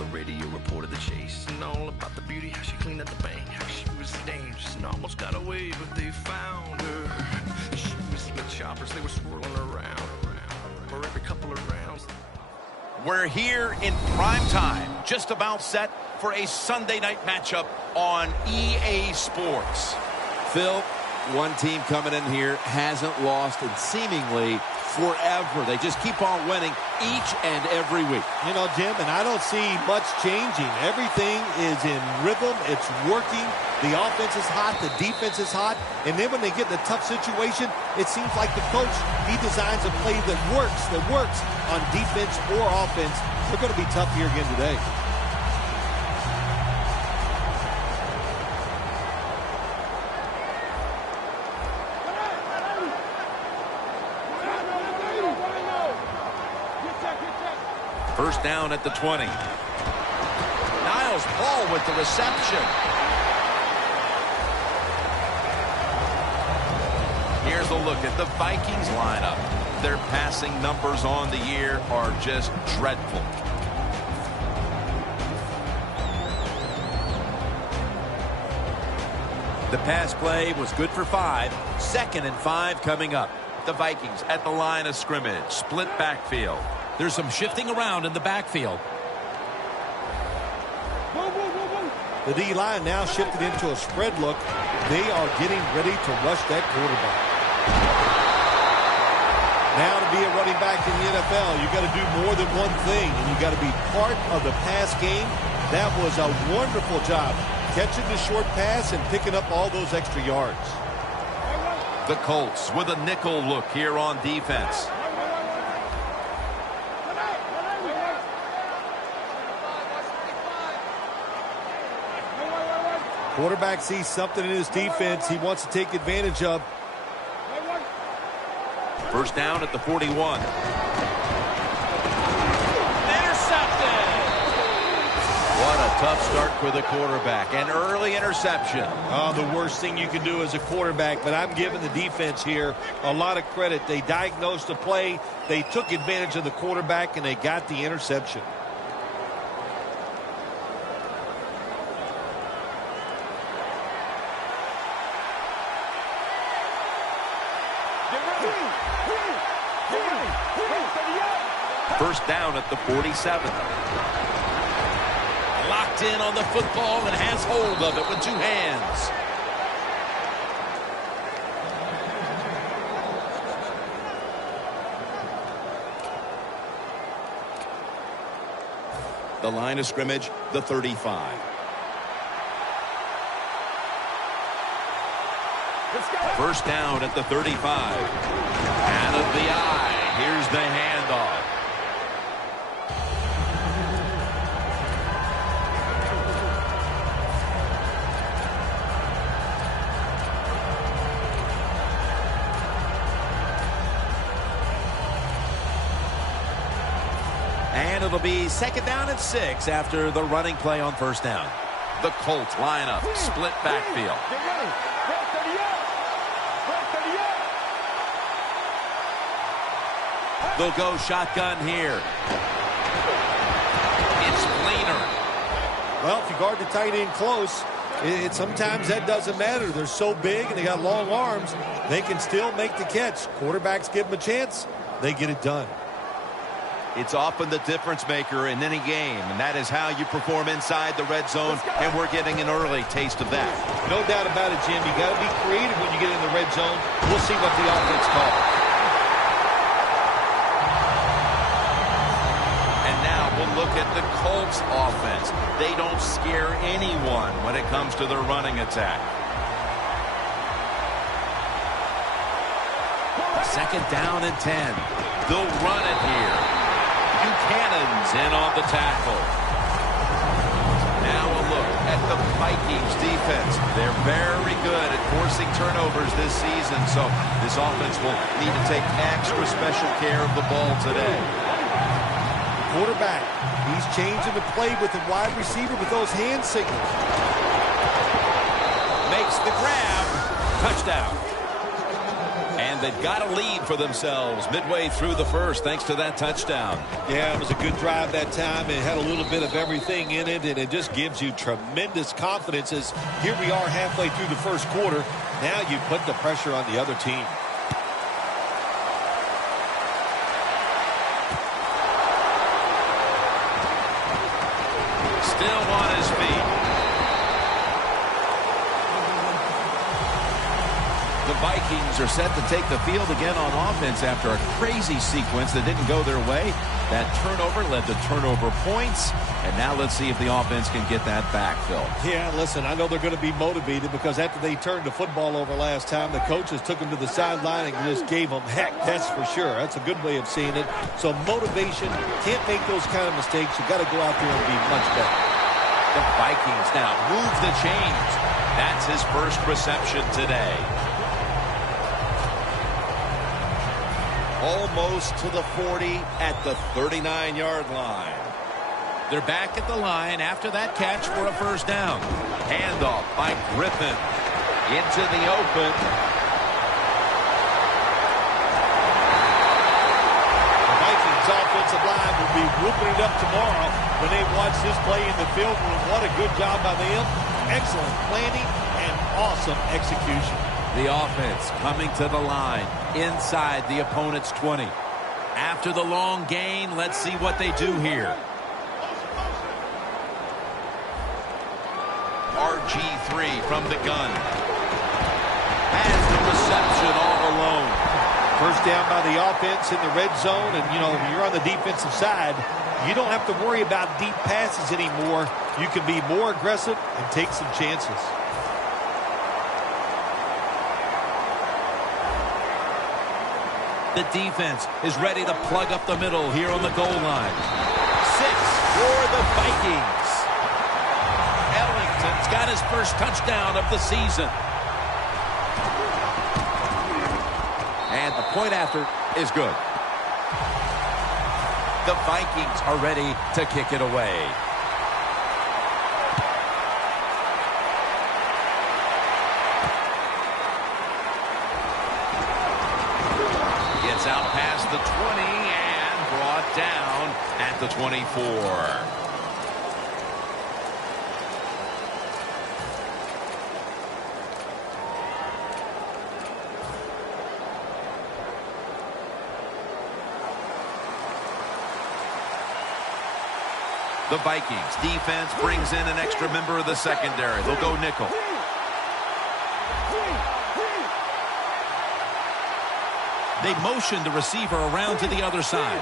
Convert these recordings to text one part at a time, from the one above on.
the radio reported the chase, and all about the beauty, how she cleaned up the bank, how she was dangerous and almost got away, but they found her. She was in the choppers, they were swirling around for every couple of rounds. We're here in prime time, just about set for a Sunday night matchup on EA Sports. Phil, one team coming in here hasn't lost in seemingly forever. They just keep on winning each and every week. You know, Jim, and I don't see much changing. Everything is in rhythm. It's working. The offense is hot. The defense is hot. And then when they get in a tough situation, it seems like the coach, he designs a play that works on defense or offense. They're going to be tough here again today. First down at the 20. Niles Paul with the reception. Here's a look at the Vikings lineup. Their passing numbers on the year are just dreadful. The pass play was good for 5. 2nd and 5 coming up. The Vikings at the line of scrimmage. Split backfield. There's some shifting around in the backfield. The D-line now shifted into a spread look. They are getting ready to rush that quarterback. Now to be a running back in the NFL, you got to do more than one thing, and you got to be part of the pass game. That was a wonderful job, catching the short pass and picking up all those extra yards. The Colts with a nickel look here on defense. Quarterback sees something in his defense he wants to take advantage of. First down at the 41. Intercepted! What a tough start for the quarterback. An early interception. Oh, the worst thing you can do as a quarterback, but I'm giving the defense here a lot of credit. They diagnosed the play, they took advantage of the quarterback, and they got the interception. First down at the 47. Locked in on the football and has hold of it with 2 hands. The line of scrimmage, the 35. First down at the 35. Out of the eye. Here's the handoff. And it'll be 2nd down and 6 after the running play on first down. The Colts line up, split backfield. They'll go shotgun here. It's Fleener. Well, if you guard the tight end close, sometimes that doesn't matter. They're so big and they got long arms, they can still make the catch. Quarterbacks give them a chance, they get it done. It's often the difference maker in any game, and that is how you perform inside the red zone, and we're getting an early taste of that. No doubt about it, Jim. You got to be creative when you get in the red zone. We'll see what the offense calls. And now we'll look at the Colts offense. They don't scare anyone when it comes to their running attack. 2nd down and 10. They'll run it here. Buchanan's in on the tackle. Now a look at the Vikings defense. They're very good at forcing turnovers this season, so this offense will need to take extra special care of the ball today. Quarterback, he's changing the play with the wide receiver with those hand signals. Makes the grab. Touchdown. And And they've got a lead for themselves midway through the first thanks to that touchdown. Yeah, it was a good drive that time. It had a little bit of everything in it, and it just gives you tremendous confidence as here we are halfway through the first quarter. Now you put the pressure on the other team. Still on his feet. The Vikings are set to take the field again on offense after a crazy sequence that didn't go their way. That turnover led to turnover points. And now let's see if the offense can get that back, Phil. Yeah, listen, I know they're going to be motivated because after they turned the football over last time, the coaches took them to the sideline and just gave them heck, that's for sure. That's a good way of seeing it. So motivation, can't make those kind of mistakes. You've got to go out there and be much better. The Vikings now move the chains. That's his first reception today. Almost to the 40 at the 39-yard line. They're back at the line after that catch for a first down. Handoff by Griffin. Into the open. The Vikings offensive line will be whooping it up tomorrow when they watch this play in the film room. What a good job by them. Excellent planning and awesome execution. The offense coming to the line inside the opponent's 20. After the long gain, let's see what they do here. RG3 from the gun. Has the reception all alone. First down by the offense in the red zone, and, you know, you're on the defensive side. You don't have to worry about deep passes anymore. You can be more aggressive and take some chances. The defense is ready to plug up the middle here on the goal line. 6 for the Vikings. Ellington's got his first touchdown of the season. And the point after is good. The Vikings are ready to kick it away. Gets out past the 20 and brought down at the 24. The Vikings defense brings in an extra member of the secondary. They'll go nickel. They motion the receiver around to the other side.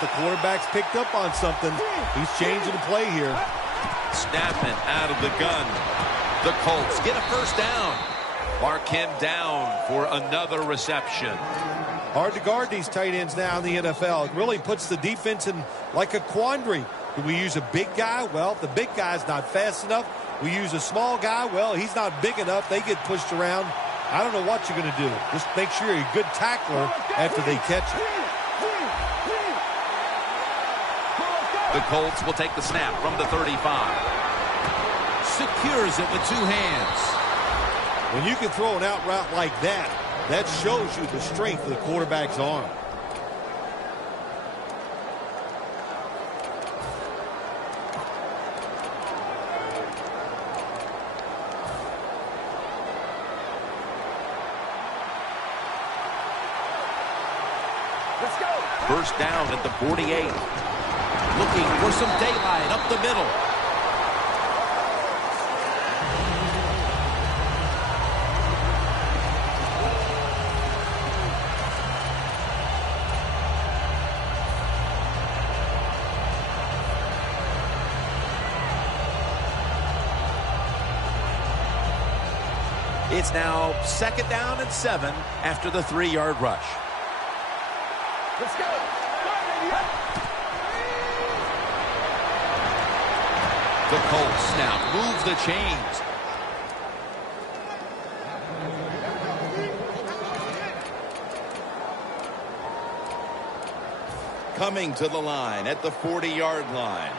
The quarterback's picked up on something. He's changing the play here. Snapping out of the gun. The Colts get a first down. Mark him down for another reception. Hard to guard these tight ends now in the NFL. It really puts the defense in like a quandary. Do we use a big guy? Well, if the big guy's not fast enough. We use a small guy. Well, he's not big enough. They get pushed around. I don't know what you're going to do. Just make sure you're a good tackler after they catch it. The Colts will take the snap from the 35. Secures it with 2 hands. When you can throw an out route like that, that shows you the strength of the quarterback's arm. Let's go. First down at the 48. Looking for some daylight up the middle. It's now 2nd down and 7 after the 3-yard rush. Let's go. The Colts now move the chains. Coming to the line at the 40-yard line.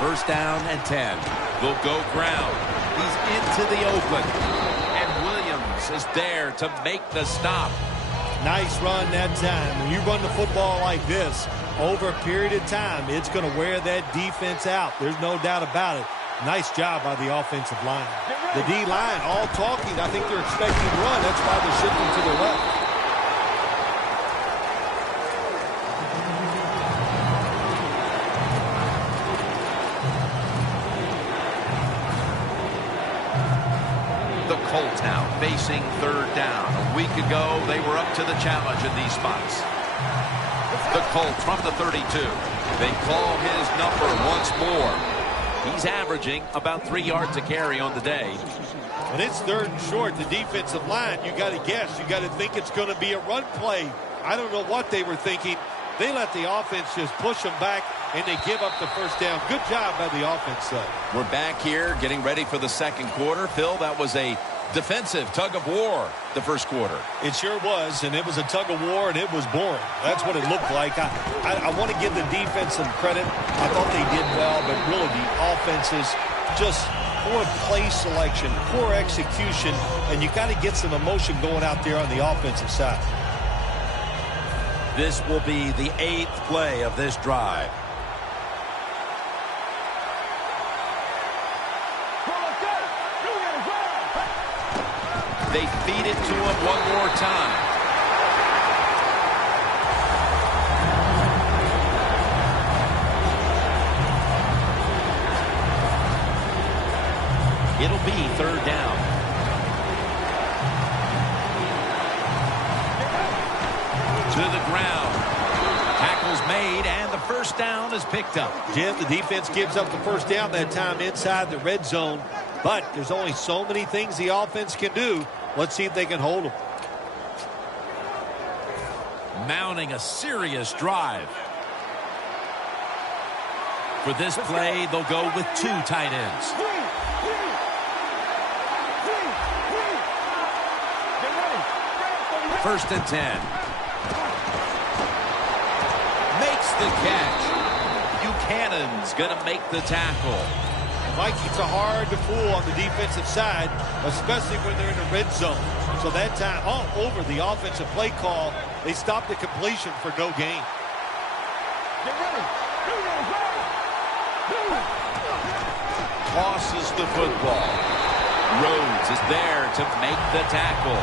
First down and 10. They'll go ground. He's into the open. And Williams is there to make the stop. Nice run that time. When you run the football like this, over a period of time, it's going to wear that defense out. There's no doubt about it. Nice job by the offensive line. The D-line all talking. I think they're expecting to run. That's why they're shifting to the left. The Colts now facing third down. A week ago, they were up to the challenge in these spots. The Colts from the 32. They call his number once more. He's averaging about 3 yards a carry on the day. When it's third and short, the defensive line, you got to guess. You got to think it's going to be a run play. I don't know what they were thinking. They let the offense just push them back, and they give up the first down. Good job by the offense, though. We're back here getting ready for the second quarter. Phil, that was a defensive tug of war the first quarter. It sure was, and it was a tug of war, and it was boring. That's what it looked like. I want to give the defense some credit. I thought they did well, but really the offense is just poor play selection, poor execution, and you got to get some emotion going out there on the offensive side. This will be the 8th play of this drive. They feed it to him one more time. It'll be third down. To the ground. Tackle's made, and the first down is picked up. Jim, the defense gives up the first down that time inside the red zone, but there's only so many things the offense can do. Let's see if they can hold them. Mounting a serious drive. For this play, they'll go with 2 tight ends. First and 10. Makes the catch. Buchanan's going to make the tackle. Vikings are hard to fool on the defensive side, especially when they're in the red zone. So that time, all over the offensive play call, they stopped the completion for no gain. Tosses the football. Rhodes is there to make the tackle.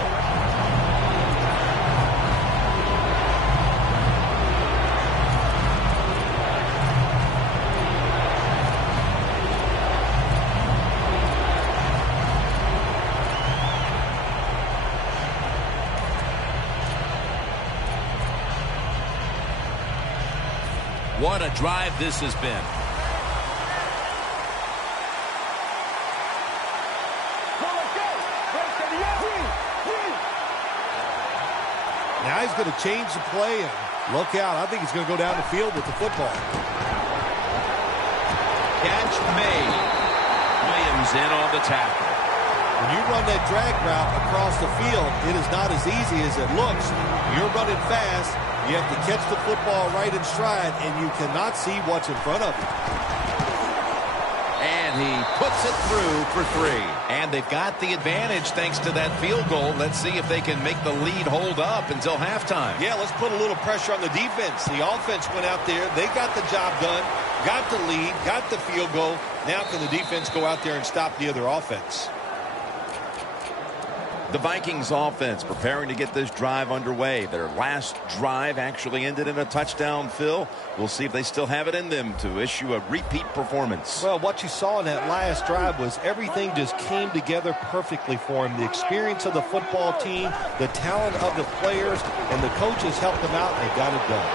What a drive this has been. Now he's going to change the play, and look out. I think he's going to go down the field with the football. Catch made. Williams in on the tackle. When you run that drag route across the field, it is not as easy as it looks. You're running fast. You have to catch the football right in stride, and you cannot see what's in front of you. And he puts it through for 3. And they've got the advantage thanks to that field goal. Let's see if they can make the lead hold up until halftime. Yeah, let's put a little pressure on the defense. The offense went out there. They got the job done, got the lead, got the field goal. Now can the defense go out there and stop the other offense? The Vikings offense preparing to get this drive underway. Their last drive actually ended in a touchdown, Phil. We'll see if they still have it in them to issue a repeat performance. Well, what you saw in that last drive was everything just came together perfectly for him. The experience of the football team, the talent of the players, and the coaches helped them out, and they got it done.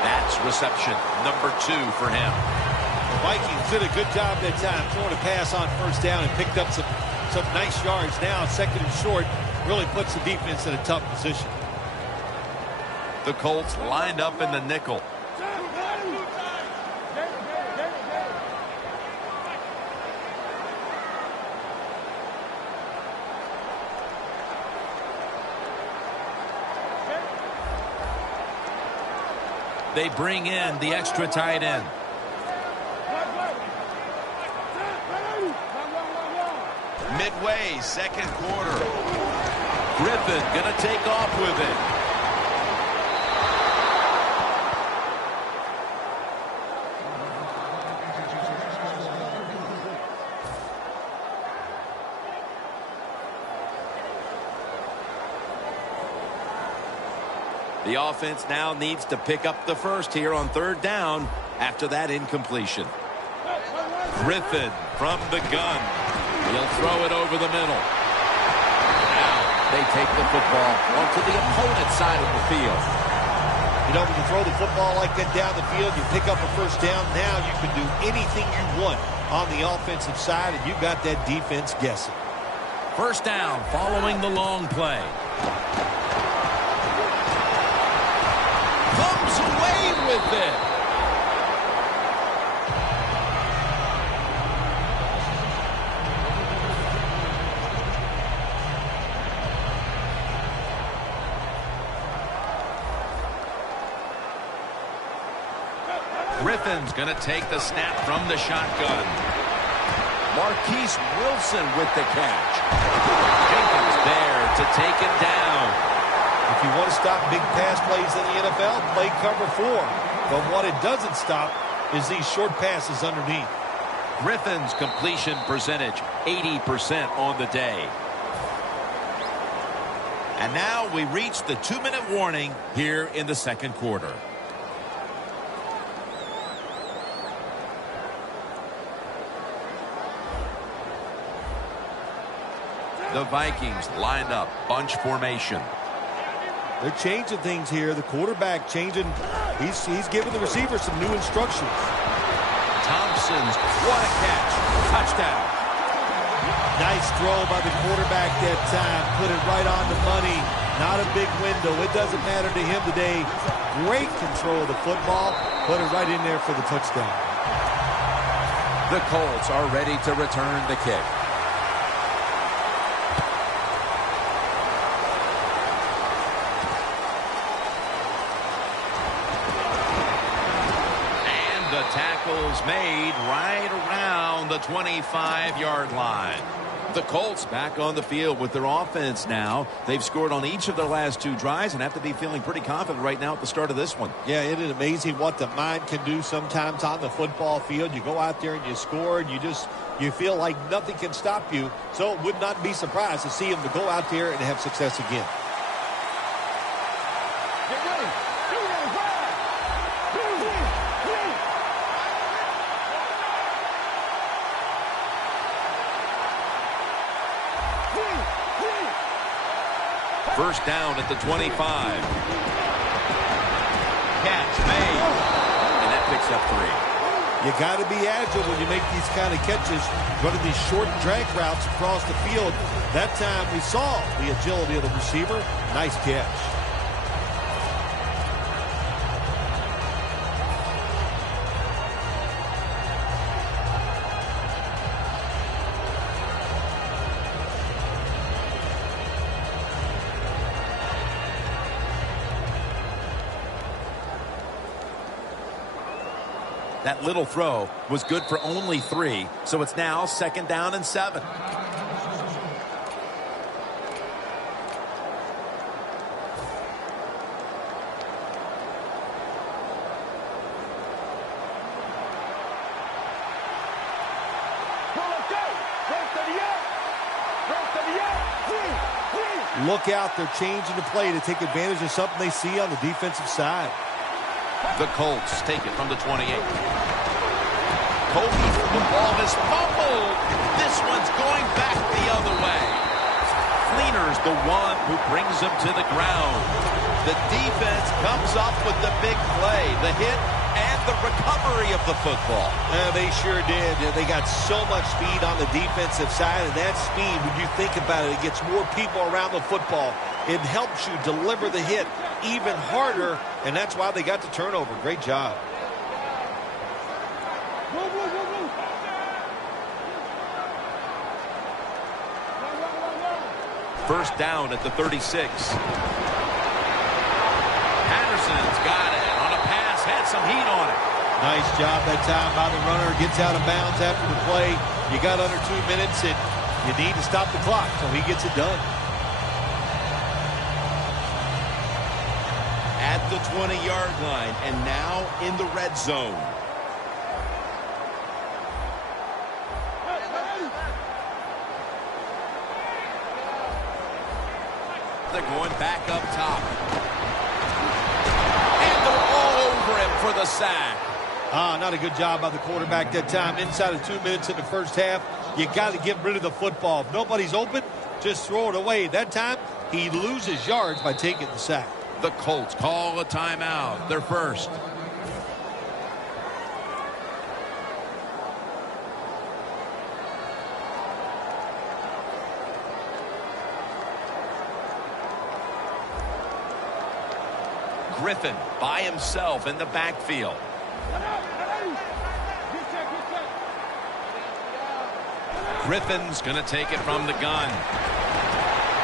That's reception number 2 for him. The Vikings did a good job that time throwing a pass on first down and picked up some nice yards. Now second and short really puts the defense in a tough position. The Colts lined up in the nickel. They bring in the extra tight end. midway, second quarter. Griffin going to take off with it. The offense now needs to pick up the first here on third down after that incompletion. Griffin from the gun. He'll throw it over the middle. Now they take the football onto the opponent's side of the field. You know, when you throw the football like that down the field, you pick up a first down. Now you can do anything you want on the offensive side, and you've got that defense guessing. First down following the long play. Comes away with it. Griffin's going to take the snap from the shotgun. Marquise Wilson with the catch. Jenkins there to take it down. If you want to stop big pass plays in the NFL, play cover 4. But what it doesn't stop is these short passes underneath. Griffin's completion percentage, 80% on the day. And now we reach the 2-minute warning here in the second quarter. The Vikings lined up, bunch formation. They're changing things here. The quarterback changing. He's giving the receiver some new instructions. Thompson's, what a catch. Touchdown. Nice throw by the quarterback that time. Put it right on the money. Not a big window. It doesn't matter to him today. Great control of the football. Put it right in there for the touchdown. The Colts are ready to return the kick. Tackles made right around the 25-yard line. The Colts back on the field with their offense now. They've scored on each of their last 2 drives and have to be feeling pretty confident right now at the start of this one. Yeah, it is amazing what the mind can do sometimes on the football field. You go out there and you score and you feel like nothing can stop you. So it would not be surprised to see them to go out there and have success again. First down at the 25. Catch made. And that picks up 3. You got to be agile when you make these kind of catches, running these short drag routes across the field. That time we saw the agility of the receiver. Nice catch. That little throw was good for only 3, so it's now second down and 7. Look out, they're changing the play to take advantage of something they see on the defensive side. The Colts take it from the 28. Kobe, the ball is fumbled. This one's going back the other way. Fleener's the one who brings him to the ground. The defense comes up with the big play, the hit, and the recovery of the football. They sure did. They got so much speed on the defensive side, and that speed, when you think about it, it gets more people around the football. It helps you deliver the hit even harder, and that's why they got the turnover. Great job. First down at the 36. Patterson's got it on a pass, had some heat on it. Nice job that time by the runner. Gets out of bounds after the play. You got under 2 minutes, and You need to stop the clock so he gets it done. At the 20-yard line, and now in the red zone. They're going back up top. And they're all over him for the sack. Not a good job by the quarterback that time. Inside of 2 minutes in the first half, you got to get rid of the football. If nobody's open, just throw it away. That time, he loses yards by taking the sack. The Colts call a timeout. They're first. Griffin by himself in the backfield. Griffin's going to take it from the gun.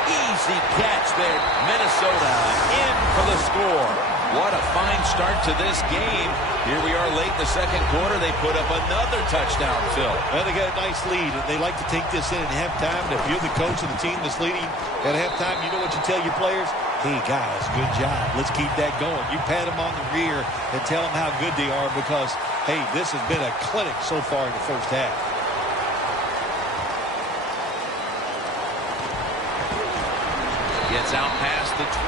Easy catch there. Minnesota in for the score. What a fine start to this game. Here we are late in the second quarter. They put up another touchdown, Phil. Well, they got a nice lead, and they like to take this in at halftime. And if you're the coach of the team that's leading at halftime, you know what you tell your players? Hey, guys, good job. Let's keep that going. You pat them on the rear and tell them how good they are because, hey, this has been a clinic so far in the first half. Gets out past the 20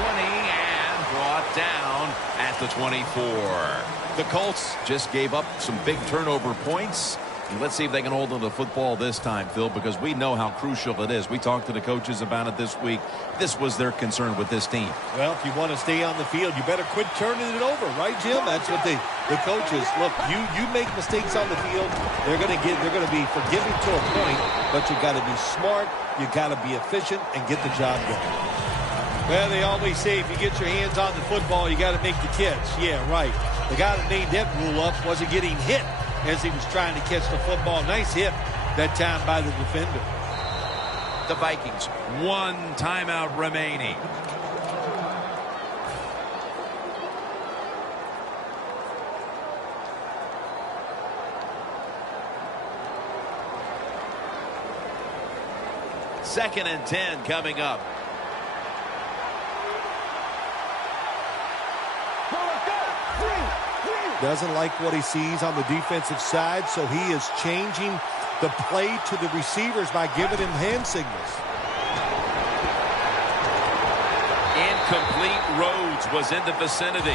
and brought down at the 24. The Colts just gave up some big turnover points. And let's see if they can hold on to the football this time, Phil, because we know how crucial it is. We talked to the coaches about it this week. This was their concern with this team. Well, if you want to stay on the field, you better quit turning it over, right, Jim? That's what the coaches look. You make mistakes on the field, they're going to be forgiving to a point, but you got to be smart, you got to be efficient, and get the job done. Well, they always say if you get your hands on the football, you got to make the catch. Yeah, right. The guy that made that rule up wasn't getting hit as he was trying to catch the football. Nice hit that time by the defender. The Vikings, one timeout remaining. Second and 10 coming up. Doesn't like what he sees on the defensive side, so he is changing the play to the receivers by giving him hand signals. Incomplete. Rhodes was in the vicinity.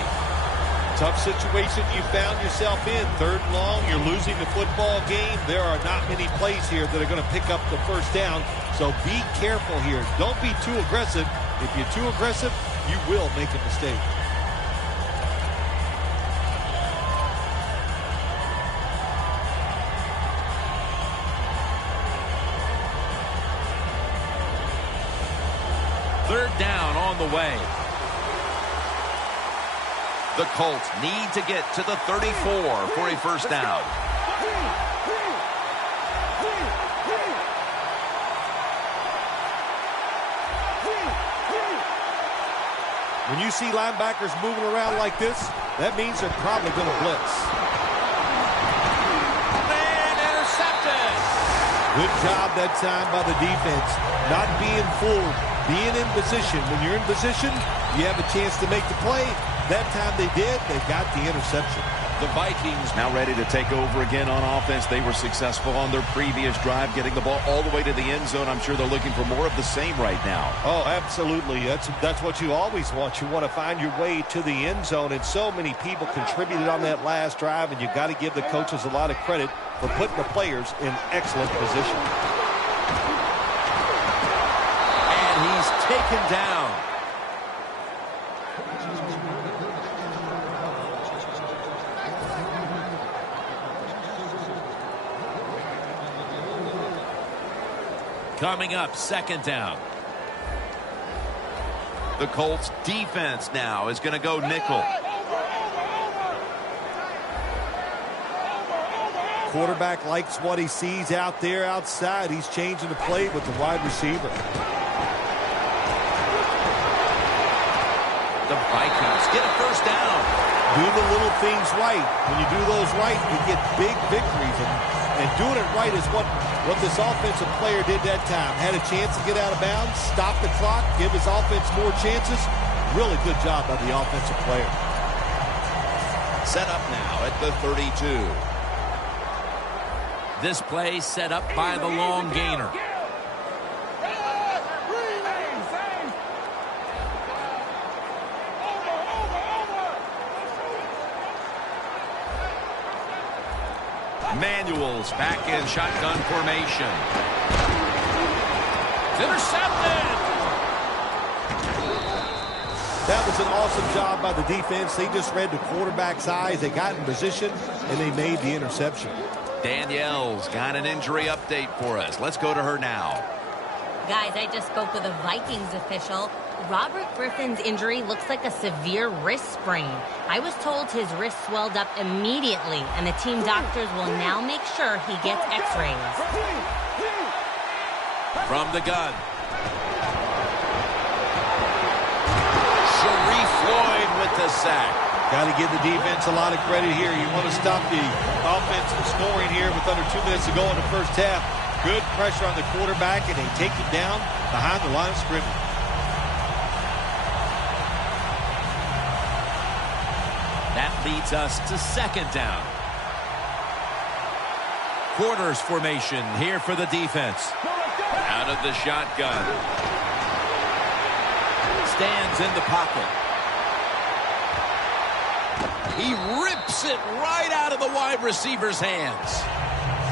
Tough situation you found yourself in. Third and long, you're losing the football game. There are not many plays here that are going to pick up the first down, so be careful here. Don't be too aggressive. If you're too aggressive, you will make a mistake. Third down on the way. The Colts need to get to the 34 for a first down. When you see linebackers moving around like this, that means they're probably going to blitz. And intercepted. Good job that time by the defense. Not being fooled, being in position. When you're in position, you have a chance to make the play. That time they did, they got the interception. The Vikings now ready to take over again on offense. They were successful on their previous drive, getting the ball all the way to the end zone. I'm sure they're looking for more of the same right now. Oh, absolutely. That's what you always want. You want to find your way to the end zone, and so many people contributed on that last drive, and you got to give the coaches a lot of credit for putting the players in excellent position. And he's taken down. Coming up, second down. The Colts defense now is going to go nickel. Quarterback likes what he sees out there outside. He's changing the play with the wide receiver. The Vikings get a first down. Do the little things right. When you do those right, you get big victories. And doing it right is what this offensive player did that time. Had a chance to get out of bounds, stop the clock, give his offense more chances. Really good job by the offensive player. Set up now at the 32. This play set up by the long gainer. Manuel's back in shotgun formation. It's intercepted. That was an awesome job by the defense. They just read the quarterback's eyes. They got in position, and they made the interception. Danielle's got an injury update for us. Let's go to her now. Guys, I just spoke with a Vikings official. Robert Griffin's injury looks like a severe wrist sprain. I was told his wrist swelled up immediately, and the team doctors will now make sure he gets x-rays. From the gun. Sharif Floyd with the sack. Got to give the defense a lot of credit here. You want to stop the offense from scoring here with under 2 minutes to go in the first half. Good pressure on the quarterback, and they take it down behind the line of scrimmage. That leads us to second down. Quarters formation here for the defense. Out of the shotgun. Stands in the pocket. He rips it right out of the wide receiver's hands.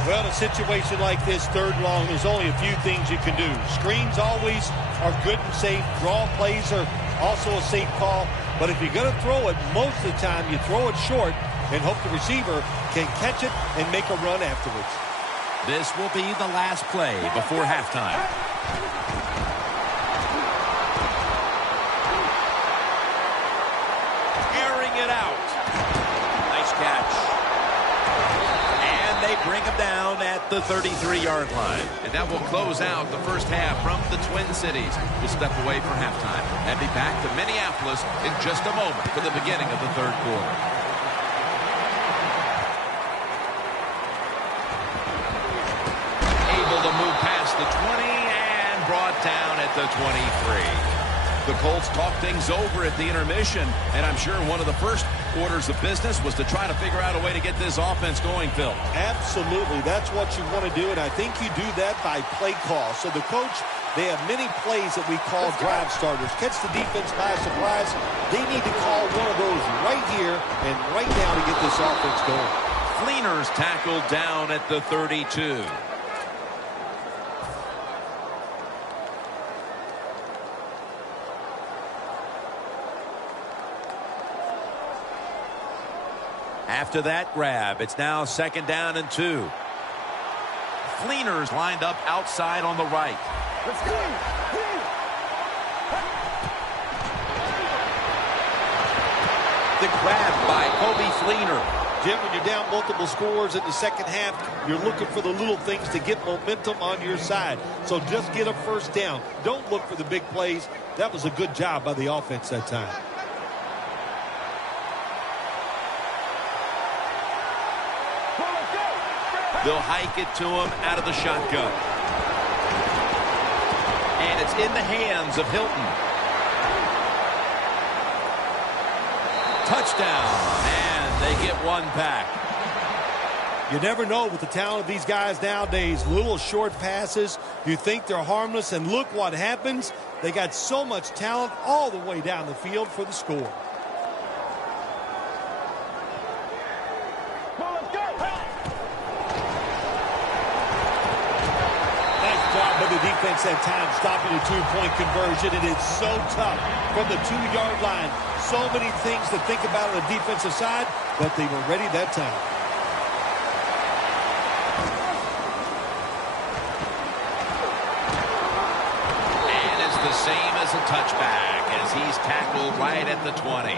Well, in a situation like this, third and long, there's only a few things you can do. Screens always are good and safe. Draw plays are also a safe call. But if you're going to throw it, most of the time you throw it short and hope the receiver can catch it and make a run afterwards. This will be the last play before halftime. Airing it out. Nice catch. And they bring him down at the 33-yard line. And that will close out the first half from the Twin Cities. We'll step away for halftime and be back to Minneapolis in just a moment for the beginning of the third quarter. Able to move past the 20 and brought down at the 23. The Colts talk things over at the intermission, and I'm sure one of the first orders of business was to try to figure out a way to get this offense going, Phil. Absolutely. That's what you want to do, and I think you do that by play call. So the coach, they have many plays that we call drive starters. Catch the defense by surprise. They need to call one of those right here and right now to get this offense going. Fleener's tackled down at the 32. After that grab, it's now second down and 2. Fleener's lined up outside on the right. The grab by Kobe Fleener. Jim, when you're down multiple scores in the second half, you're looking for the little things to get momentum on your side. So just get a first down. Don't look for the big plays. That was a good job by the offense that time. They'll hike it to him out of the shotgun. And it's in the hands of Hilton. Touchdown, and they get one back. You never know with the talent of these guys nowadays. Little short passes. You think they're harmless, and look what happens. They got so much talent all the way down the field for the score. The defense at times stopping a two-point conversion. It is so tough from the 2-yard line. So many things to think about on the defensive side, but they were ready that time. And it's the same as a touchback as he's tackled right at the 20.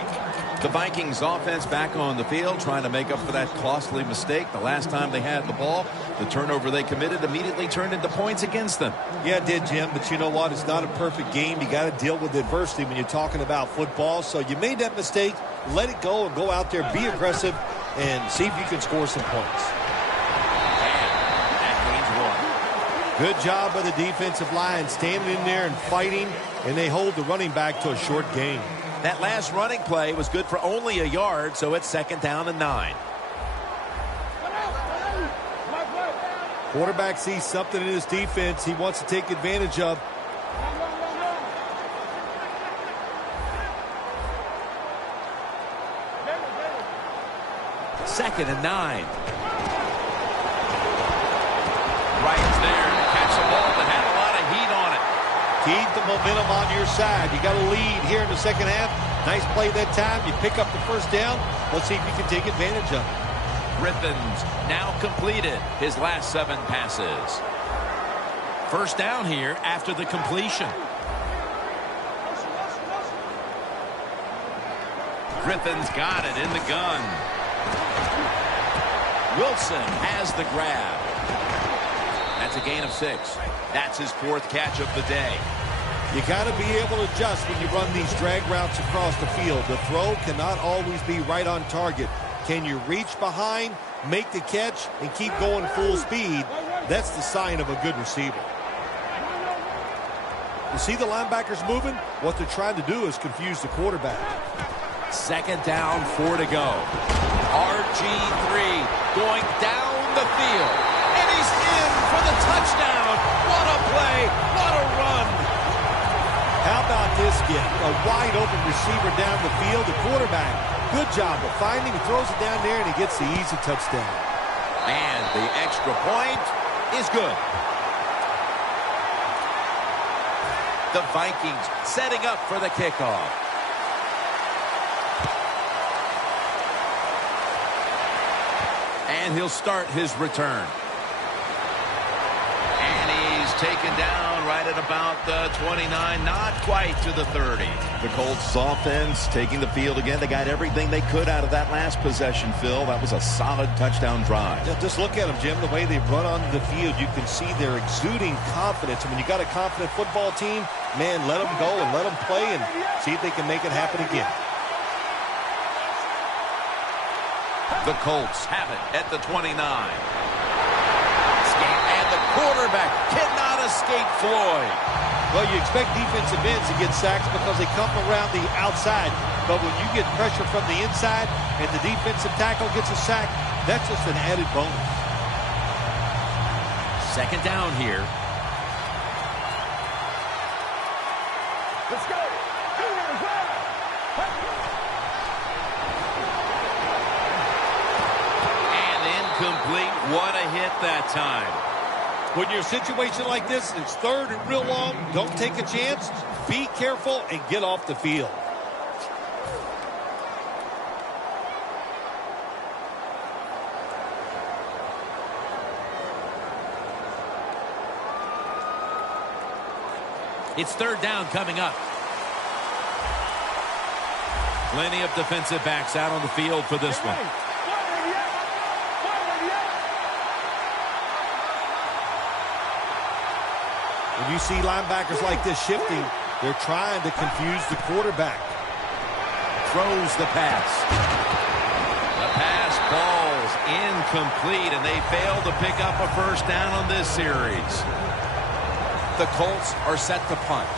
The Vikings offense back on the field trying to make up for that costly mistake. The last time they had the ball, the turnover they committed immediately turned into points against them. Yeah, it did, Jim, but you know what? It's not a perfect game. You got to deal with adversity when you're talking about football. So you made that mistake, let it go, and go out there, be aggressive, and see if you can score some points. And that means 1. Good job by the defensive line, standing in there and fighting, and they hold the running back to a short gain. That last running play was good for only a yard, so it's 2nd down and 9. Quarterback sees something in his defense he wants to take advantage of. Second and 9. Right there to catch the ball that had a lot of heat on it. Keep the momentum on your side. You got a lead here in the second half. Nice play that time. You pick up the first down. Let's see if you can take advantage of it. Griffins now completed his last 7 passes. First down here after the completion. Griffins got it in the gun. Wilson has the grab. That's a gain of 6. That's his 4th catch of the day. You got to be able to adjust when you run these drag routes across the field. The throw cannot always be right on target. Can you reach behind, make the catch, and keep going full speed? That's the sign of a good receiver. You see the linebackers moving? What they're trying to do is confuse the quarterback. 2nd down, 4 to go. RG3 going down the field. And he's in for the touchdown. What a play. What a run. How about this kid? A wide open receiver down the field. The quarterback, good job of finding. He throws it down there and he gets the easy touchdown. And the extra point is good. The Vikings setting up for the kickoff. And he'll start his return. And he's taken down right at about the 29, not quite to the 30. The Colts offense taking the field again. They got everything they could out of that last possession, Phil. That was a solid touchdown drive. Yeah, just look at them, Jim. The way they run onto the field, you can see they're exuding confidence. And when you got a confident football team, man, let them go and let them play and see if they can make it happen again. The Colts have it at the 29. And the quarterback cannot escape Floyd. Well, you expect defensive ends to get sacks because they come around the outside. But when you get pressure from the inside and the defensive tackle gets a sack, that's just an added bonus. 2nd down here. Let's go. Complete. What a hit that time. When you're in a situation like this, it's 3rd and real long. Don't take a chance. Be careful and get off the field. It's 3rd down coming up. Plenty of defensive backs out on the field for this one. When you see linebackers like this shifting, they're trying to confuse the quarterback. Throws the pass. The pass falls incomplete, and they fail to pick up a first down on this series. The Colts are set to punt.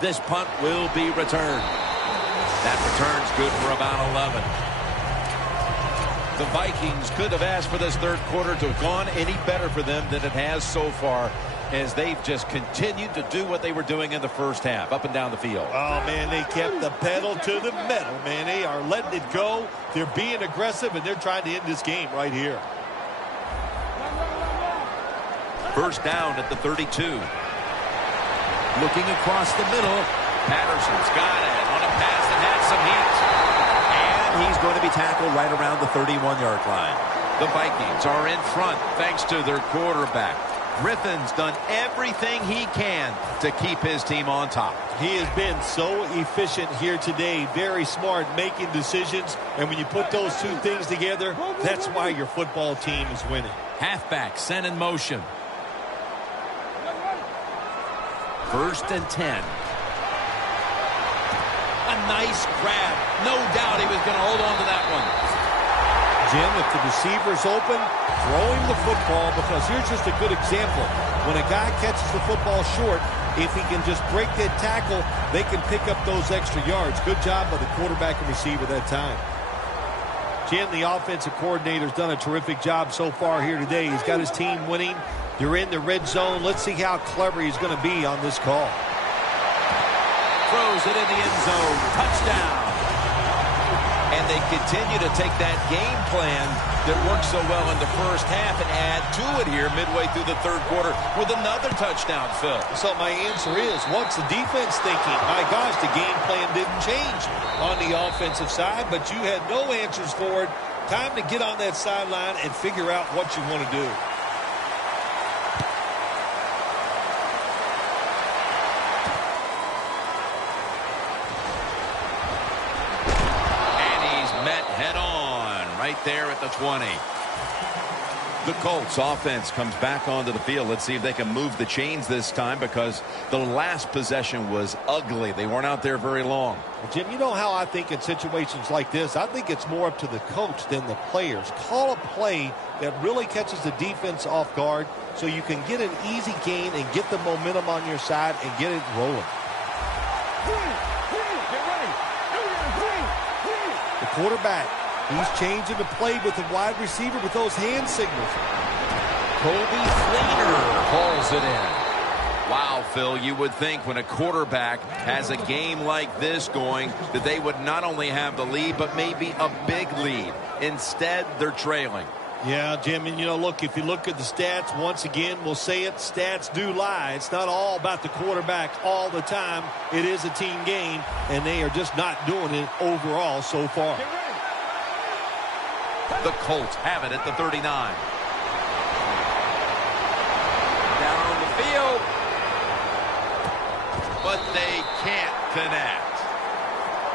This punt will be returned. That return's good for about 11. The Vikings could have asked for this 3rd quarter to have gone any better for them than it has so far, as they've just continued to do what they were doing in the first half, up and down the field. Oh, man, they kept the pedal to the metal, man. They are letting it go. They're being aggressive, and they're trying to end this game right here. First down at the 32. Looking across the middle. Patterson's got it on a pass that had some heat. And he's going to be tackled right around the 31-yard line. The Vikings are in front thanks to their quarterback. Griffin's done everything he can to keep his team on top. He has been so efficient here today. Very smart, making decisions. And when you put those two things together, that's why your football team is winning. Halfback sent in motion. 1st and 10. A nice grab. No doubt he was going to hold on to that one. Jim, if the receiver's open, throw him the football, because here's just a good example. When a guy catches the football short, if he can just break that tackle, they can pick up those extra yards. Good job by the quarterback and receiver that time. Jim, the offensive coordinator's done a terrific job so far here today. He's got his team winning. You're in the red zone. Let's see how clever he's going to be on this call. Throws it in the end zone. Touchdown. And they continue to take that game plan that worked so well in the first half and add to it here midway through the third quarter with another touchdown, Phil. So my answer is, what's the defense thinking? My gosh, the game plan didn't change on the offensive side, but you had no answers for it. Time to get on that sideline and figure out what you want to do. Right there at the 20. The Colts offense comes back onto the field. Let's see if they can move the chains this time, because the last possession was ugly. They weren't out there very long. Well, Jim, you know how I think in situations like this, I think it's more up to the coach than the players. Call a play that really catches the defense off guard so you can get an easy gain and get the momentum on your side and get it rolling. The quarterback, he's changing the play with the wide receiver with those hand signals. Kobe Fleener hauls it in. Wow, Phil, you would think when a quarterback has a game like this going that they would not only have the lead, but maybe a big lead. Instead, they're trailing. Yeah, Jim, and look, if you look at the stats, once again, we'll say it, stats do lie. It's not all about the quarterback all the time. It is a team game, and they are just not doing it overall so far. The Colts have it at the 39. Down on the field. But they can't connect.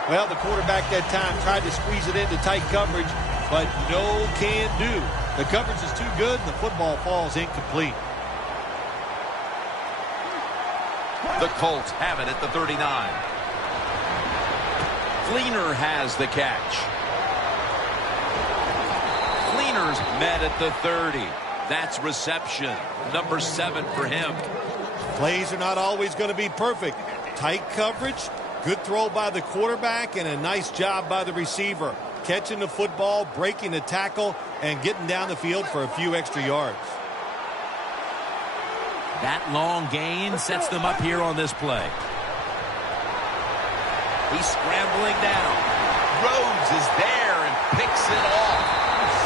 Well, the quarterback that time tried to squeeze it into tight coverage, but no can do. The coverage is too good, and the football falls incomplete. The Colts have it at the 39. Fleener has the catch. Fleener's met at the 30. That's reception. Number 7 for him. Plays are not always going to be perfect. Tight coverage, good throw by the quarterback, and a nice job by the receiver. Catching the football, breaking the tackle, and getting down the field for a few extra yards. That long gain sets them up here on this play. He's scrambling down. Rhodes is there and picks it off.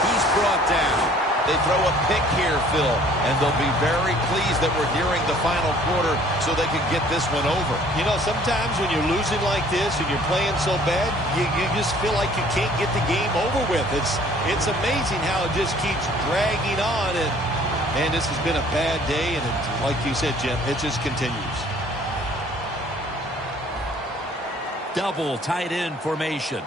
He's brought down. They throw a pick here, Phil, and they'll be very pleased that we're nearing the final quarter so they can get this one over. You know, sometimes when you're losing like this and you're playing so bad, you just feel like you can't get the game over with. It's amazing how it just keeps dragging on, and this has been a bad day, and like you said, Jim, it just continues. Double tight end formation.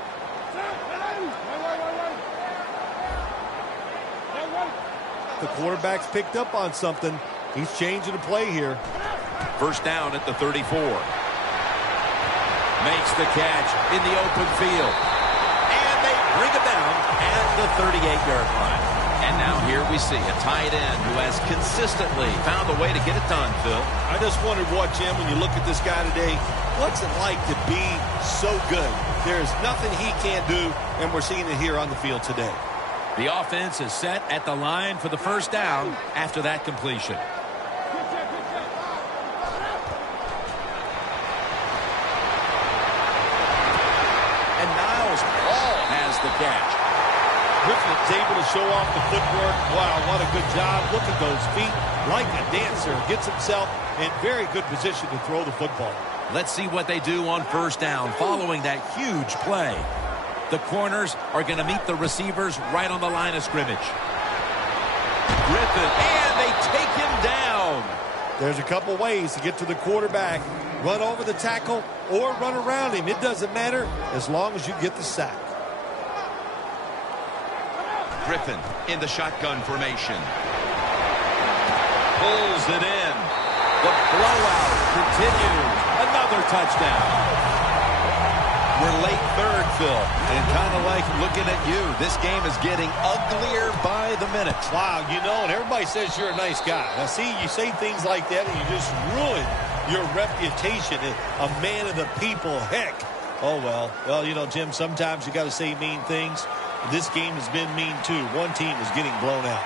The quarterback's picked up on something. He's changing the play here. First down at the 34. Makes the catch in the open field. And they bring it down at the 38-yard line. And now here we see a tight end who has consistently found a way to get it done, Phil. I just wondered what, Jim, when you look at this guy today, what's it like to be so good? There's nothing he can't do, and we're seeing it here on the field today. The offense is set at the line for the first down after that completion. And Niles Paul has the catch. Griffin's able to show off the footwork. Wow, what a good job. Look at those feet. Like a dancer. Gets himself in very good position to throw the football. Let's see what they do on first down following that huge play. The corners are going to meet the receivers right on the line of scrimmage. Griffin, and they take him down. There's a couple ways to get to the quarterback. Run over the tackle or run around him. It doesn't matter as long as you get the sack. Griffin in the shotgun formation. Pulls it in. The blowout continues. Another touchdown. We're late third, Phil, and kind of like looking at you. This game is getting uglier by the minute. Wow, you know, and everybody says you're a nice guy. Now, see, you say things like that, and you just ruin your reputation. A man of the people, heck. Oh, well. Well, you know, Jim, sometimes you got to say mean things. This game has been mean, too. One team is getting blown out.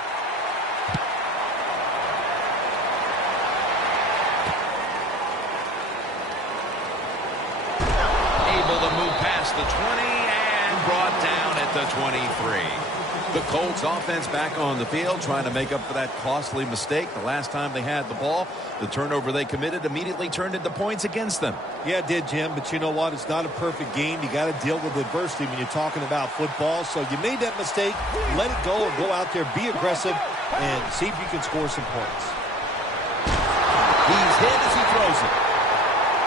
The 20 and brought down at the 23. The Colts offense back on the field trying to make up for that costly mistake the last time they had the ball. The turnover they committed immediately turned into points against them. Yeah, it did, Jim, but you know what? It's not a perfect game. You got to deal with adversity when you're talking about football. So you made that mistake. Let it go and go out there, be aggressive, and see if you can score some points. He's hit as he throws it.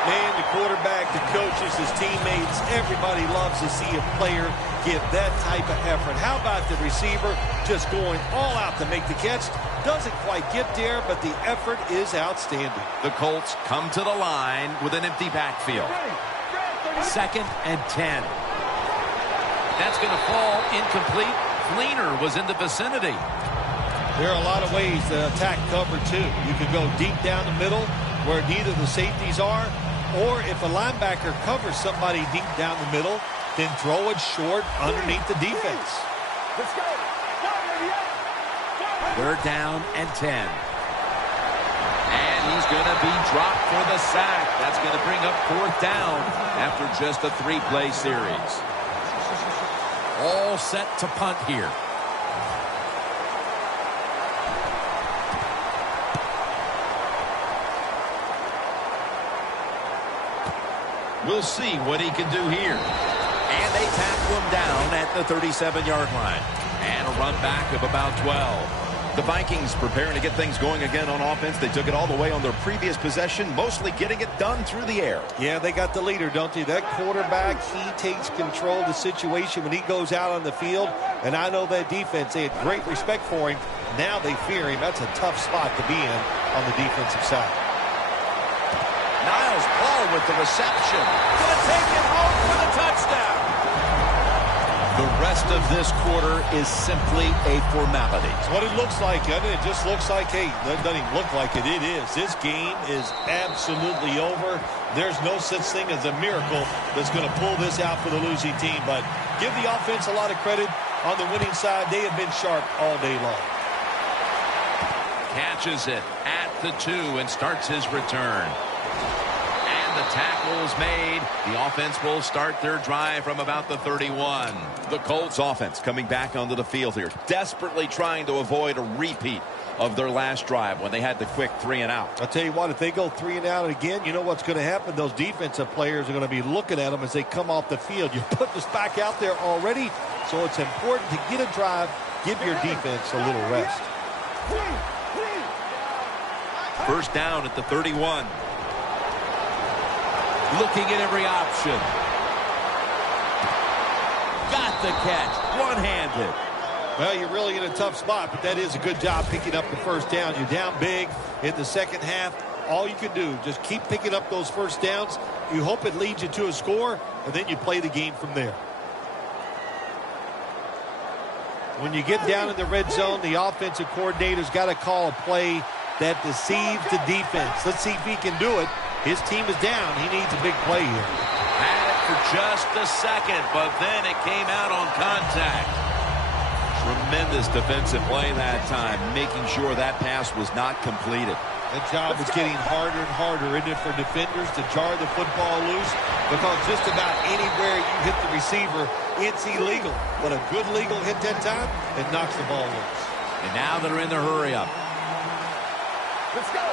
Man, the quarterback, the coaches, his teammates, everybody loves to see a player give that type of effort. How about the receiver just going all out to make the catch? Doesn't quite get there, but the effort is outstanding. The Colts come to the line with an empty backfield. 2nd and 10. That's going to fall incomplete. Fleener was in the vicinity. There are a lot of ways to attack cover, too. You can go deep down the middle where neither the safeties are, or if a linebacker covers somebody deep down the middle, then throw it short underneath the defense. Let's go. 3rd down and 10. And he's going to be dropped for the sack. That's going to bring up 4th down after just a 3-play series. All set to punt here. We'll see what he can do here. And they tackle him down at the 37-yard line. And a run back of about 12. The Vikings preparing to get things going again on offense. They took it all the way on their previous possession, mostly getting it done through the air. Yeah, they got the leader, don't they? That quarterback, he takes control of the situation when he goes out on the field. And I know that defense, they had great respect for him. Now they fear him. That's a tough spot to be in on the defensive side. Niles Paul with the reception. Gonna take it home for the touchdown. The rest of this quarter is simply a formality. It's what it looks like, doesn't it? It just looks like, hey, that doesn't even look like it. It is. This game is absolutely over. There's no such thing as a miracle that's going to pull this out for the losing team. But give the offense a lot of credit. On the winning side, they have been sharp all day long. Catches it at the 2 and starts his return. The tackle is made. The offense will start their drive from about the 31. The Colts offense coming back onto the field here, desperately trying to avoid a repeat of their last drive when they had the quick 3 and out. I'll tell you what, if they go 3 and out again, you know what's going to happen? Those defensive players are going to be looking at them as they come off the field. You put this back out there already, so it's important to get a drive, give your defense a little rest. 1st down at the 31. Looking at every option. Got the catch. One-handed. Well, you're really in a tough spot, but that is a good job picking up the 1st down. You're down big in the 2nd half. All you can do, just keep picking up those 1st downs. You hope it leads you to a score, and then you play the game from there. When you get down in the red zone, the offensive coordinator's got to call a play that deceives the defense. Let's see if he can do it. His team is down. He needs a big play here. Had it for just a second, but then it came out on contact. Tremendous defensive play that time, making sure that pass was not completed. That job is getting harder and harder, isn't it, for defenders to jar the football loose? Because just about anywhere you hit the receiver, it's illegal. But a good legal hit that time, it knocks the ball loose. And now they're in the hurry-up. Let's go.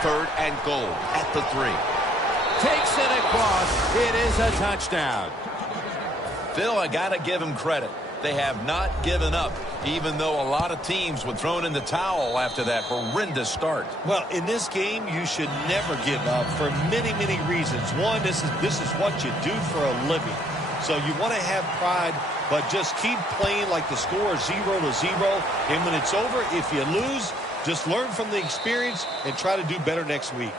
3rd and goal at the 3. Takes it across. It is a touchdown. Phil, I got to give him credit. They have not given up, even though a lot of teams would throw in the towel after that horrendous start. Well, in this game, you should never give up for many, many reasons. One, this is what you do for a living. So you want to have pride, but just keep playing like the score is 0-0. And when it's over, if you lose, just learn from the experience and try to do better next week.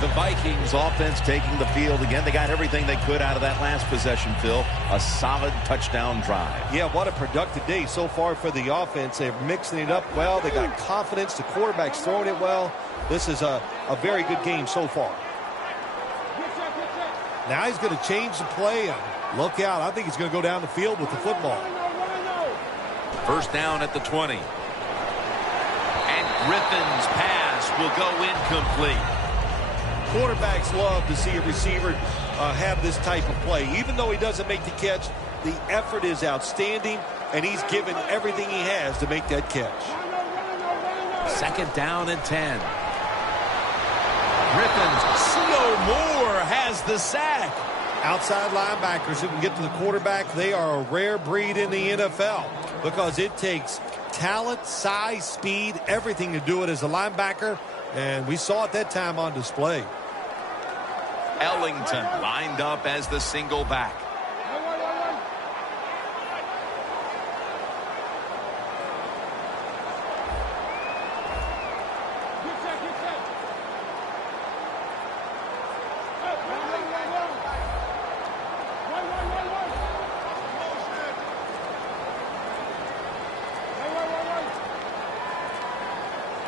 The Vikings offense taking the field again. They got everything they could out of that last possession, Phil. A solid touchdown drive. Yeah, what a productive day so far for the offense. They're mixing it up well. They got confidence. The quarterback's throwing it well. This is a very good game so far. Now he's going to change the play. And look out. I think he's going to go down the field with the football. First down at the 20. And Griffin's pass will go incomplete. Quarterbacks love to see a receiver have this type of play. Even though he doesn't make the catch, the effort is outstanding, and he's given everything he has to make that catch. Second down and 10. Griffin's C.O. Moore has the sack. Outside linebackers who can get to the quarterback, they are a rare breed in the NFL because it takes talent, size, speed, everything to do it as a linebacker, and we saw it that time on display. Ellington lined up as the single back.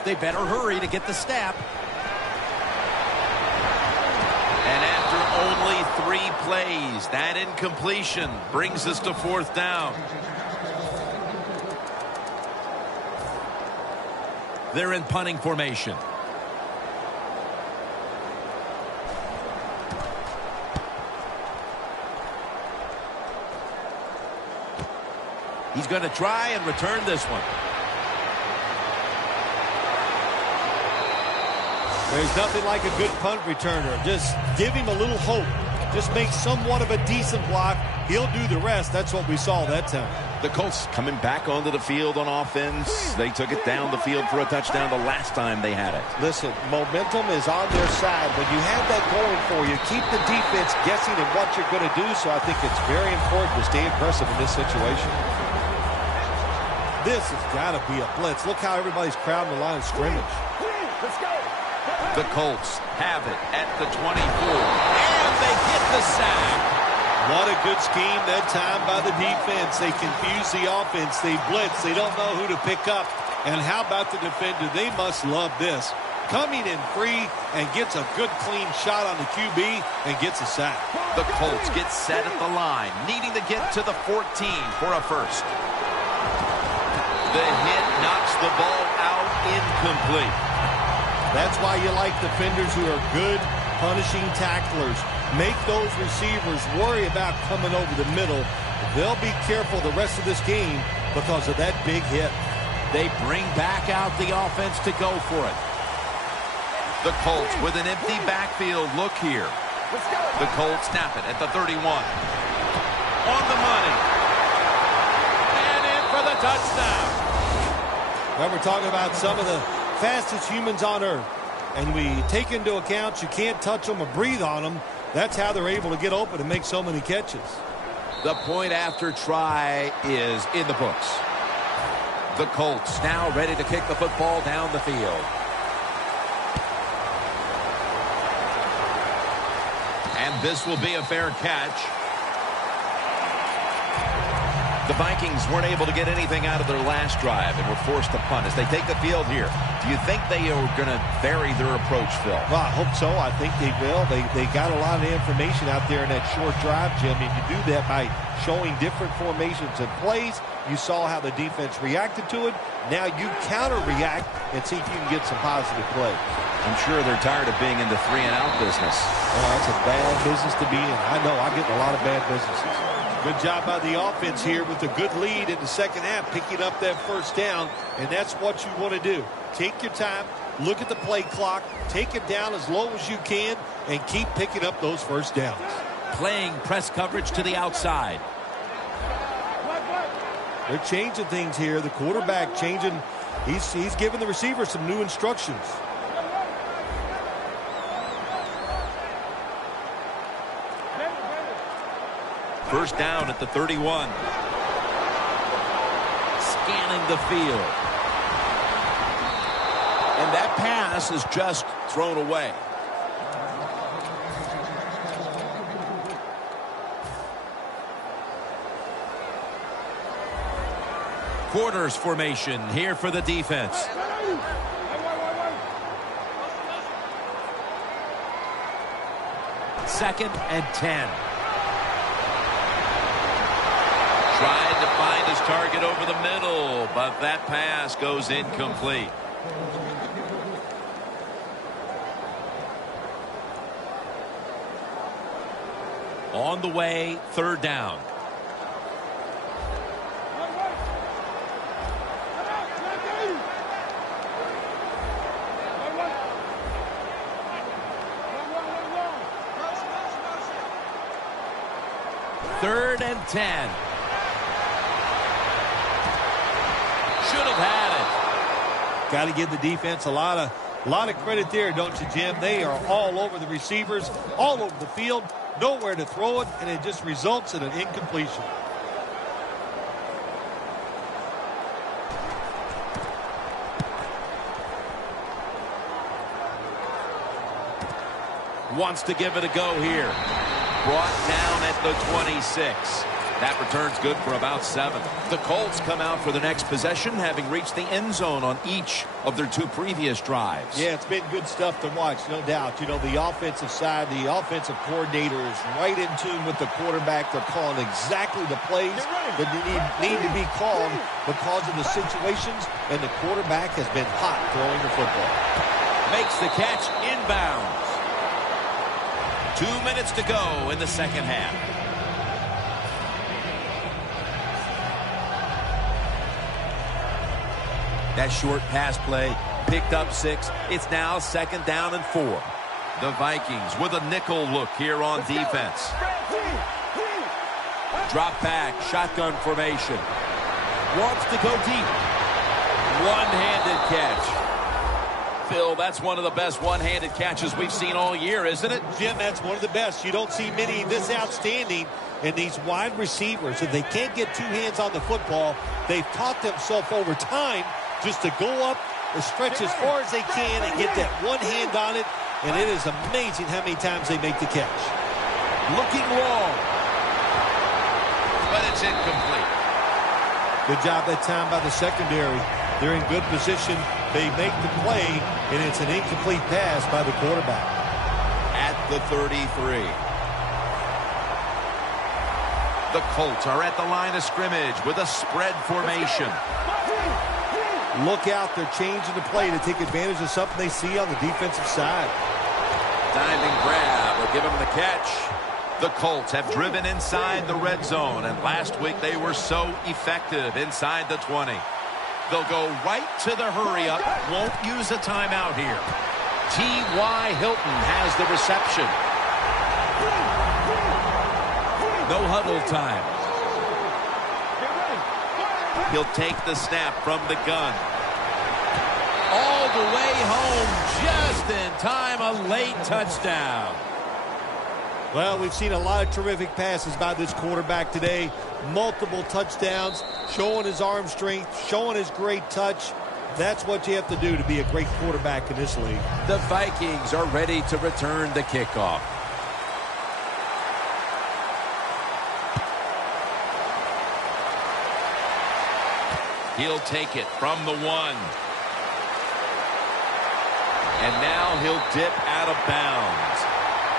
They better hurry to get the snap. And after only 3 plays, that incompletion brings us to fourth down. They're in punting formation. He's going to try and return this one. There's nothing like a good punt returner. Just give him a little hope. Just make somewhat of a decent block. He'll do the rest. That's what we saw that time. The Colts coming back onto the field on offense. They took it down the field for a touchdown the last time they had it. Listen, momentum is on their side. When you have that going for you, keep the defense guessing at what you're going to do. So I think it's very important to stay aggressive in this situation. This has got to be a blitz. Look how everybody's crowding the line of scrimmage. Let's go. The Colts have it at the 24. And they get the sack. What a good scheme that time by the defense. They confuse the offense. They blitz. They don't know who to pick up. And how about the defender? They must love this. Coming in free and gets a good clean shot on the QB and gets a sack. The Colts get set at the line, needing to get to the 14 for a first. The hit knocks the ball out incomplete. That's why you like defenders who are good punishing tacklers. Make those receivers worry about coming over the middle. They'll be careful the rest of this game because of that big hit. They bring back out the offense to go for it. The Colts with an empty backfield look here. The Colts snap it at the 31. On the money. And in for the touchdown. Well, we're talking about some of the fastest humans on earth. And we take into account you can't touch them or breathe on them. That's how they're able to get open and make so many catches. The point after try is in the books. The Colts now ready to kick the football down the field. And this will be a fair catch. The Vikings weren't able to get anything out of their last drive and were forced to punt as they take the field here. Do you think they are going to vary their approach, Phil? Well, I hope so. I think they will. They got a lot of information out there in that short drive, Jim, and you do that by showing different formations and plays. You saw how the defense reacted to it. Now you counter-react and see if you can get some positive plays. I'm sure they're tired of being in the 3-and-out business. Oh, that's a bad business to be in. I know. I get in a lot of bad businesses. Good job by the offense here with a good lead in the second half, picking up that first down, and that's what you want to do. Take your time, look at the play clock, take it down as low as you can, and keep picking up those first downs. Playing press coverage to the outside. They're changing things here. The quarterback changing. He's giving the receiver some new instructions. First down at the 31. Scanning the field. And that pass is just thrown away. Quarters formation here for the defense. Second and 10. Trying to find his target over the middle, but that pass goes incomplete. On the way, third down. Third and 10. Should have had it. Got to give the defense a lot of credit there, don't you, Jim? They are all over the receivers, all over the field, nowhere to throw it, and it just results in an incompletion. Wants to give it a go here. Brought down at the 26. That return's good for about 7. The Colts come out for the next possession, having reached the end zone on each of their 2 previous drives. Yeah, it's been good stuff to watch, no doubt. You know, the offensive side, the offensive coordinator is right in tune with the quarterback. They're calling exactly the plays that need to be called because of the situations, and the quarterback has been hot throwing the football. Makes the catch inbounds. 2 minutes to go in the second half. That short pass play picked up 6. It's now second down and 4. The Vikings with a nickel look here on defense. Drop back, shotgun formation. Wants to go deep. One-handed catch. Phil, that's one of the best one-handed catches we've seen all year, isn't it? Jim, that's one of the best. You don't see many this outstanding. And these wide receivers, if they can't get 2 hands on the football, they've taught themselves over time just to go up and stretch as far as they can and get that one hand on it. And it is amazing how many times they make the catch. Looking long. But it's incomplete. Good job that time by the secondary. They're in good position. They make the play, and it's an incomplete pass by the quarterback. At the 33. The Colts are at the line of scrimmage with a spread formation. Look out, they're changing the play to take advantage of something they see on the defensive side. Diving grab will give him the catch. The Colts have driven inside the red zone, and last week they were so effective inside the 20. They'll go right to the hurry-up. Won't use a timeout here. T.Y. Hilton has the reception. No huddle time. He'll take the snap from the gun. All the way home, just in time, a late touchdown. Well, we've seen a lot of terrific passes by this quarterback today. Multiple touchdowns, showing his arm strength, showing his great touch. That's what you have to do to be a great quarterback in this league. The Vikings are ready to return the kickoff. He'll take it from the 1. And now he'll dip out of bounds.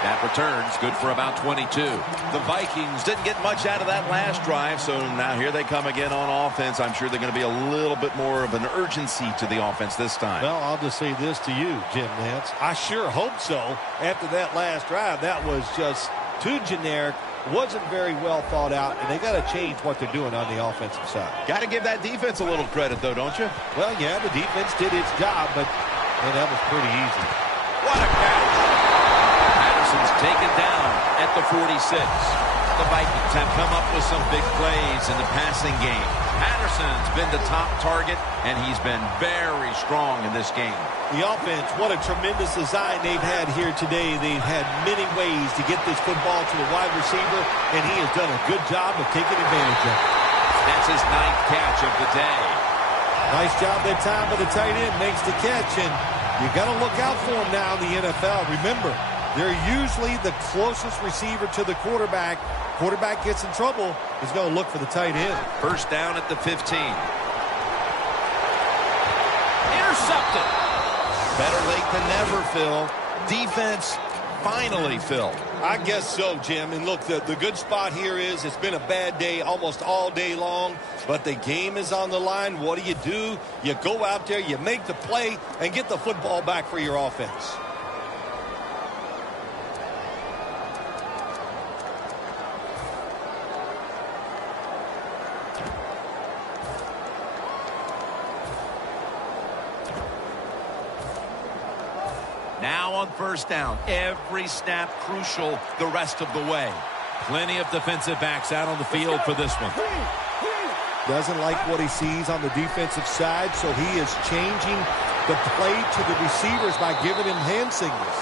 That return's good for about 22. The Vikings didn't get much out of that last drive, so now here they come again on offense. I'm sure they're going to be a little bit more of an urgency to the offense this time. Well, I'll just say this to you, Jim Nance. I sure hope so. After that last drive, that was just too generic, wasn't very well thought out, and they got to change what they're doing on the offensive side. Got to give that defense a little credit, though, don't you? Well, yeah, the defense did its job, but man, that was pretty easy. What a catch! Patterson's taken down at the 46. The Vikings have come up with some big plays in the passing game. Patterson's been the top target, and he's been very strong in this game. The offense, what a tremendous design they've had here today. They've had many ways to get this football to the wide receiver, and he has done a good job of taking advantage of it. That's his 9th catch of the day. Nice job that time by the tight end. Makes the catch, and you got to look out for him now in the NFL. Remember, they're usually the closest receiver to the quarterback. Quarterback gets in trouble, he's going to look for the tight end. First down at the 15. Intercepted. Better late than never, Phil. Defense finally, Phil. I guess so, Jim. And look, the good spot here is it's been a bad day almost all day long, but the game is on the line. What do? You go out there, you make the play, and get the football back for your offense. Now on first down, every snap crucial the rest of the way. Plenty of defensive backs out on the field for this one. Doesn't like what he sees on the defensive side, so he is changing the play to the receivers by giving him hand signals.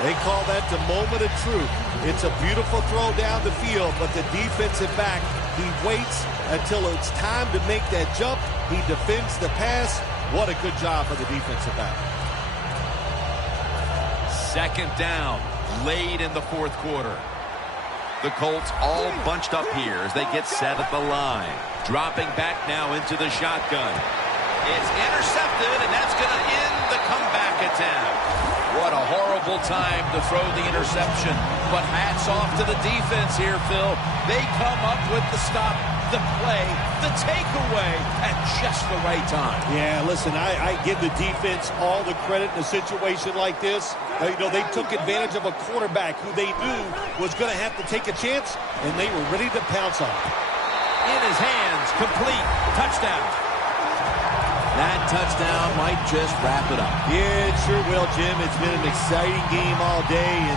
They call that the moment of truth. It's a beautiful throw down the field, but the defensive back, he waits until it's time to make that jump. He defends the pass. What a good job for the defensive back. Second down, late in the fourth quarter. The Colts all bunched up here as they get set at the line. Dropping back now into the shotgun. It's intercepted, and that's going to end the comeback attempt. What a horrible time to throw the interception. But hats off to the defense here, Phil. They come up with the stop, the play, the takeaway at just the right time. Yeah, listen, I give the defense all the credit in a situation like this. They took advantage of a quarterback who they knew was going to have to take a chance, and they were ready to pounce on him. In his hands, complete, touchdown. That touchdown might just wrap it up. Yeah, it sure will, Jim. It's been an exciting game all day, and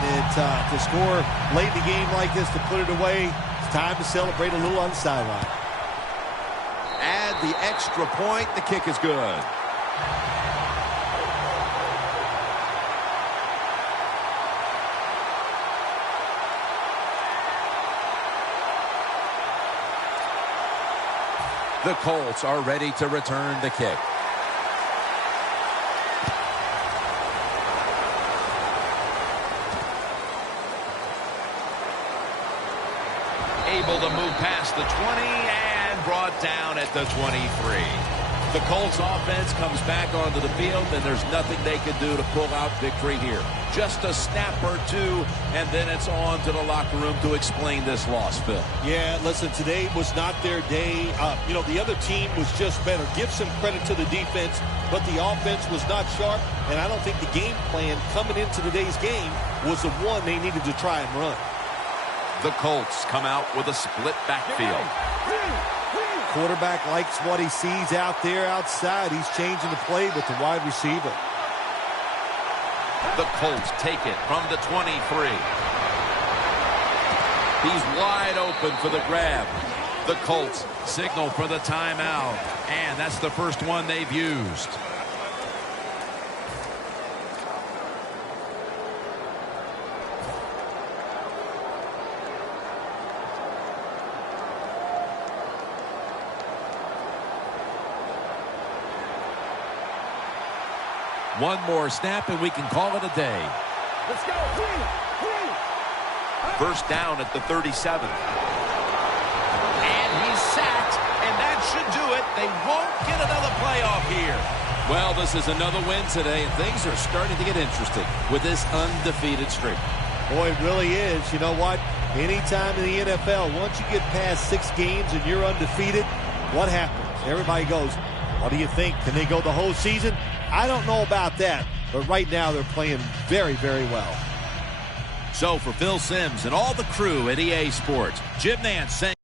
to score late in the game like this, to put it away, it's time to celebrate a little on the sideline. Add the extra point. The kick is good. The Colts are ready to return the kick. Able to move past the 20 and brought down at the 23. The Colts offense comes back onto the field, and there's nothing they can do to pull out victory here. Just a snap or two, and then it's on to the locker room to explain this loss, Phil. Yeah, listen, today was not their day. The other team was just better. Give some credit to the defense, but the offense was not sharp, and I don't think the game plan coming into today's game was the one they needed to try and run. The Colts come out with a split backfield. Quarterback likes what he sees out there outside. He's changing the play with the wide receiver. The Colts take it from the 23. He's wide open for the grab. The Colts signal for the timeout, and that's the first one they've used. One more snap, and we can call it a day. Let's go. First down at the 37. And he's sacked, and that should do it. They won't get another playoff here. Well, this is another win today, and things are starting to get interesting with this undefeated streak. Boy, it really is. You know what? Anytime in the NFL, once you get past 6 games and you're undefeated, what happens? Everybody goes, what do you think? Can they go the whole season? I don't know about that, but right now they're playing very, very well. So for Phil Simms and all the crew at EA Sports, Jim Nance saying